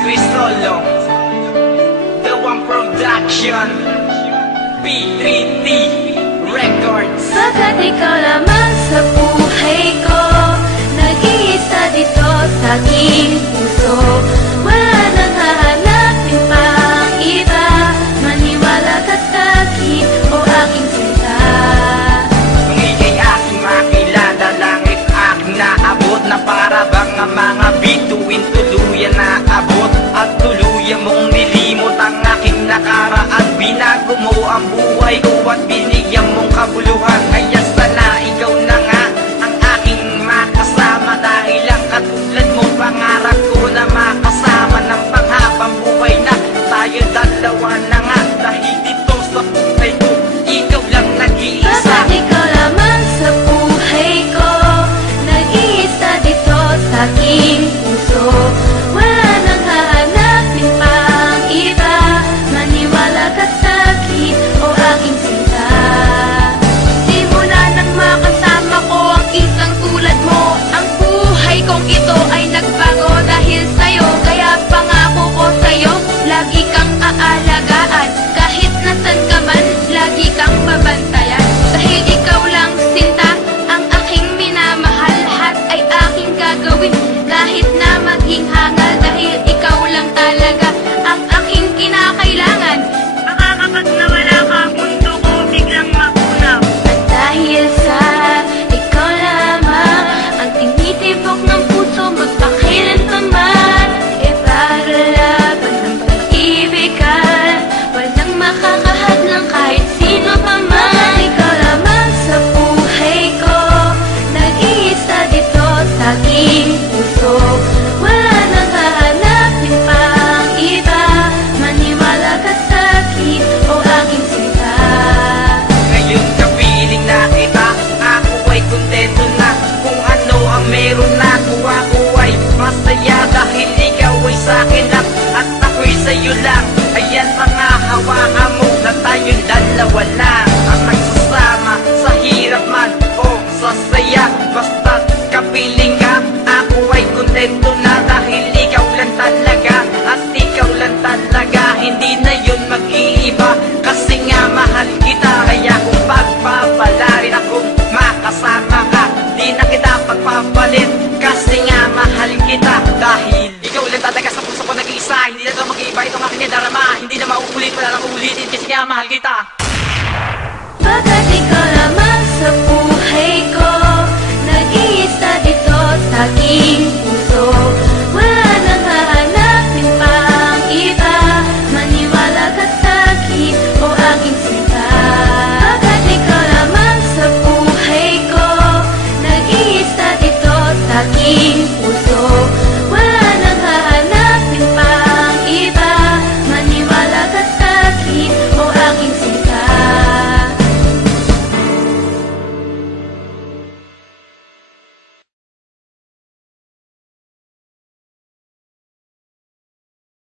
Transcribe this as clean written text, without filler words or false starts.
Cristolo, The One Production, P3T Records. Pagkat ikaw lamang sa buhay ko, nag-iisa dito sa aking puso. Wala nang hahanapin pang iba, maniwala ka sa'kin o aking sinta. Kung ika'y aking makilala, langit aking naabot, na para bang ang mga bituin tuluyan na abot, at tuluyan mong nilimot ang aking nakaraan. Binago mo ang buhay ko at binigyan mong kabuluhan. Kaya sana ikaw na nga ang aking makasama, dahil ang katulad mo pangarap ko na makasama ng panghabang buhay na tayo dalawa na nga. Dahil dito sa buhay ko, ikaw lang nag-iisa. Pagkat ikaw lamang sa buhay ko, nag-iisa dito sa aking puso. Wala nang hahanapin pang iba, maniwala ka sa'kin o aking sinta. Simula nang makasama ko ang isang tulad mo, ang buhay kong ito ay nagbago dahil sa'yo. Kaya pangako ko sa'yo, lagi kang aalagaan. Kahit nasan ka man, lagi kang babantayan. Dahil ikaw lang sinta, ang aking minamahal, lahat ay aking gagawin. Kahit na maging hangal, dahil ikaw lang talaga ang aking kinakailangan. Makakapat na wala ka, mundo ko biglang makunaw. At dahil sa ikaw lamang ang tinitibok ng puso, magpakailan pa man, para laban ng pag-ibigan, walang makakahadlang kahit sino pa man. Ikaw lamang sa buhay ko, nag-iisa dito sa aking puso. Wala nang hahanapin pang iba, maniwala ka sa'kin o aking sinta. Ngayon kapiling na kita, ako ay kontento na. Kung ano ang meron ako ay masaya, dahil ikaw ay sa'kin lang at ako'y sa'yo lang. Ayan pangahawakan mo na tayong dalawa lang ang nagsasama sa hirap man o sa saya. Basta't kapiling ka, ako ay kontento na, dahil ikaw lang talaga at ikaw lang talaga. Hindi na yun mag-iiba, kasi nga mahal kita. Kaya kung pagpapalarin akong makasama ka, di na kita pagpapalit, kasi nga mahal kita. Dahil ikaw lang talaga sa puso ko nag-iisa, hindi na ito mag-iiba, itong aking nadarama. Hindi na mauulit, wala nang uulitin, kasi nga mahal kita. Pagkat ikaw lamang sa buhay ko, nag-iisa dito sa aking puso. Wala nang hahanapin pang iba, maniwala ka sa'kin o aking sinta. Pagkat ikaw lamang sa buhay ko, nag-iisa dito sa aking puso.